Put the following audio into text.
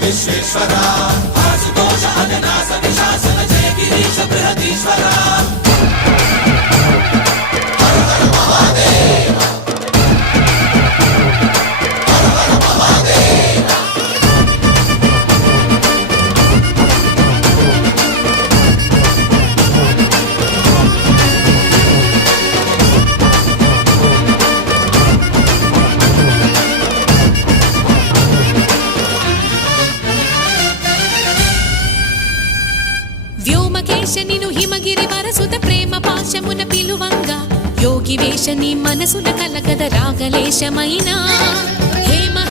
విశ్వేశ్వరా ఆశుతోష అవినాశ విశాసన జయ గిరీశ బృహదీశ్వరా హర హర మహాదేవ హర హర మహాదేవ వ్యోమకేశనిను హిమగిరి వరసుత ప్రేమ పాశమున పిలువంగా యోగి వేషని మనసున కలకద రాగలేశమైనా